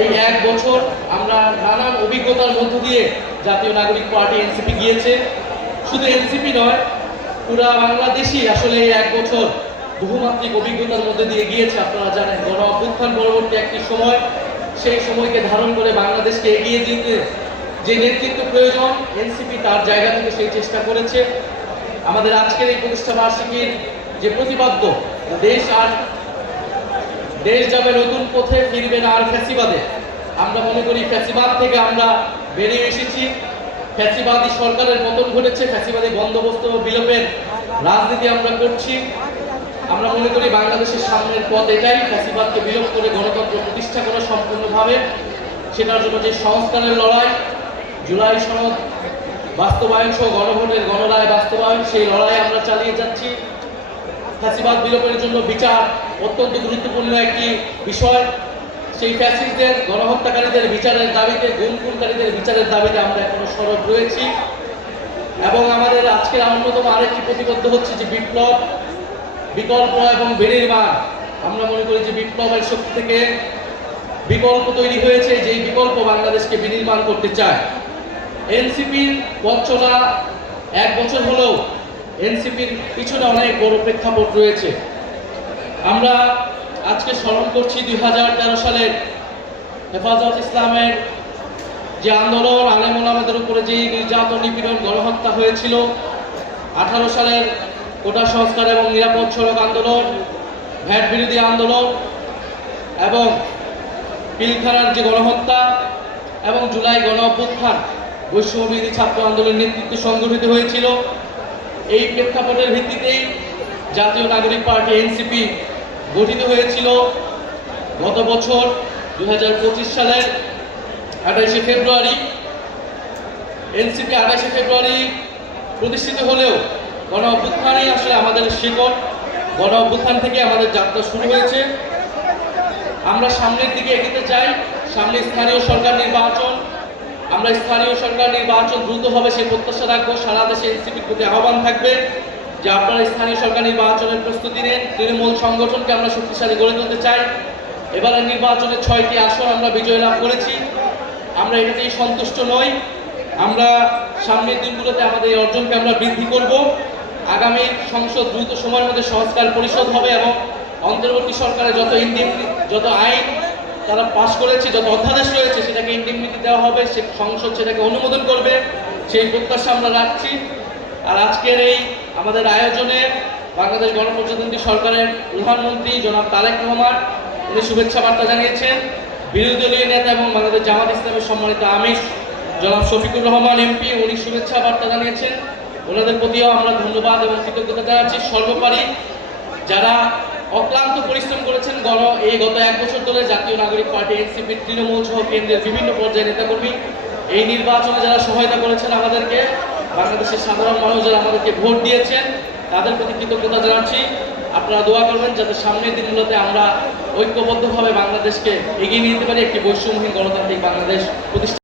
এই এক বছর আমরা নানান অভিজ্ঞতার মধ্য দিয়ে জাতীয় নাগরিক পার্টি এনসিপি গিয়েছে। শুধু এনসিপি নয়, পুরা বাংলাদেশই আসলে এই এক বছর বহুমাত্রিক অভিজ্ঞতার মধ্যে দিয়ে গিয়েছে। আপনারা জানেন, গণ অভ্যুত্থান পরবর্তী একটি সময়, সেই সময়কে ধারণ করে বাংলাদেশকে এগিয়ে দিতে যে নেতৃত্ব প্রয়োজন, এনসিপি তার জায়গা থেকে সেই চেষ্টা করেছে। আমাদের আজকের এই প্রতিষ্ঠা বার্ষিকীর যে প্রতিপাদ্য, দেশ যাবে নতুন পথে, ফিরবে না আর ফ্যাসিবাদে। আমরা মনে করি ফ্যাসিবাদ থেকে আমরা বেরিয়ে এসেছি, ফ্যাসিবাদী সরকারের পতন ঘটেছে, ফ্যাসিবাদী বন্দোবস্ত বিলোপের রাজনীতি আমরা করছি। আমরা মনে করি বাংলাদেশের সামনের পথ এটাই, ফ্যাসিবাদকে বিলোপ করে গণতন্ত্র প্রতিষ্ঠা করা সম্পূর্ণভাবে। সেটার জন্য যে সংস্কারের লড়াই, জুলাই সনদ বাস্তবায়ন সহ গণভোটের গণরায় বাস্তবায়ন, সেই লড়াই আমরা চালিয়ে যাচ্ছি। ফ্যাসিবাদ বিলোপের জন্য বিচার অত্যন্ত গুরুত্বপূর্ণ একটি বিষয়। সেই ফ্যাসিস্টদের, গণহত্যাকারীদের বিচারের দাবিতে, গুমখুনকারীদের বিচারের দাবিতে আমরা এখনো সরব রয়েছি। এবং আমাদের আজকের অন্যতম আরেকটি প্রতিবদ্ধ হচ্ছে যে বিপ্লব, বিকল্প এবং বিনির্মাণ। আমরা মনে করি যে বিপ্লবের শক্তি থেকে বিকল্প তৈরি হয়েছে, যেই বিকল্প বাংলাদেশকে বিনির্মাণ করতে চায়। এনসিপির পথ চলা এক বছর হলেও এনসিপির পিছনে অনেক বড় প্রেক্ষাপট রয়েছে। আমরা আজকে স্মরণ করছি 2013 সালের হেফাজত ইসলামের যে আন্দোলন, আলেম ওলামাদের উপরে যে নির্যাতন, নিপীড়ন, গণহত্যা হয়েছিল। 18 সালের কোটা সংস্কার এবং নিরাপদ সড়ক আন্দোলন, ভ্যাট বিরোধী আন্দোলন এবং পিলখানার যে গণহত্যা এবং জুলাই গণ অভ্যুত্থান, বৈষম্যবিরোধী ছাত্র আন্দোলনের নেতৃত্বে সংগঠিত হয়েছিল। এই প্রেক্ষাপটের ভিত্তিতেই জাতীয় নাগরিক পার্টি এনসিপি গঠিত হয়েছিল। গত বছর 2025 সালের 28শে ফেব্রুয়ারি এনসিপি 28শে ফেব্রুয়ারি প্রতিষ্ঠিত হলেও গণ অভ্যুত্থানই আসলে আমাদের শিকড়। গণ অভ্যুত্থান থেকে আমাদের যাত্রা শুরু হয়েছে। আমরা সামনের দিকে এগিয়ে চাই। সামনে স্থানীয় সরকার নির্বাচন, আমরা স্থানীয় সরকার নির্বাচন দ্রুত হবে সে প্রত্যাশা রাখবো। সারা দেশে এনসিপির প্রতি আহ্বান থাকবে যে আপনারা স্থানীয় সরকার নির্বাচনের প্রস্তুতি নেন। তৃণমূল সংগঠনকে আমরা শক্তিশালী গড়ে তুলতে চাই। এবারের নির্বাচনে 6টি আসন আমরা বিজয় লাভ করেছি। আমরা এটাতেই সন্তুষ্ট নই। আমরা সামনের দিনগুলোতে আমাদের এই অর্জনকে আমরা বৃদ্ধি করব। আগামী সংসদ দ্রুত সময়ের মধ্যে সংস্কার পরিষদ হবে এবং অন্তর্বর্তী সরকারের যত আইন তারা পাশ করেছে, যত অধ্যাদেশ রয়েছে, সেটাকে ইন্ডিমনিটি দেওয়া হবে, সে সংসদ সেটাকে অনুমোদন করবে, সেই প্রত্যাশা আমরা রাখছি। আর আজকের এই আমাদের আয়োজনে বাংলাদেশ গণপ্রজাতন্ত্রী সরকারের প্রধানমন্ত্রী জনাব তারেক রহমান, উনি শুভেচ্ছা বার্তা জানিয়েছেন। বিরোধী দলীয় নেতা এবং বাংলাদেশ জামাত ইসলামের সম্মানিত আমির জনাব শফিকুর রহমান এমপি, উনি শুভেচ্ছা বার্তা জানিয়েছেন। ওনাদের প্রতিও আমরা ধন্যবাদ এবং কৃতজ্ঞতা জানাচ্ছি। সর্বোপরি যারা অক্লান্ত পরিশ্রম করেছেন গত এক বছর ধরে জাতীয় নাগরিক পার্টি এনসিপির তৃণমূল সহ কেন্দ্রের বিভিন্ন পর্যায়ে নেতাকর্মী, এই নির্বাচনে যারা সহায়তা করেছেন আমাদেরকে, বাংলাদেশের সাধারণ মানুষ যারা আমাদেরকে ভোট দিয়েছেন, তাদের প্রতি কৃতজ্ঞতা জানাচ্ছি। আপনারা দোয়া করবেন যাতে সামনের দিনগুলোতে আমরা ঐক্যবদ্ধভাবে বাংলাদেশকে এগিয়ে নিতে পারি, একটি বৈষম্যহীন গণতান্ত্রিক বাংলাদেশ প্রতিষ্ঠা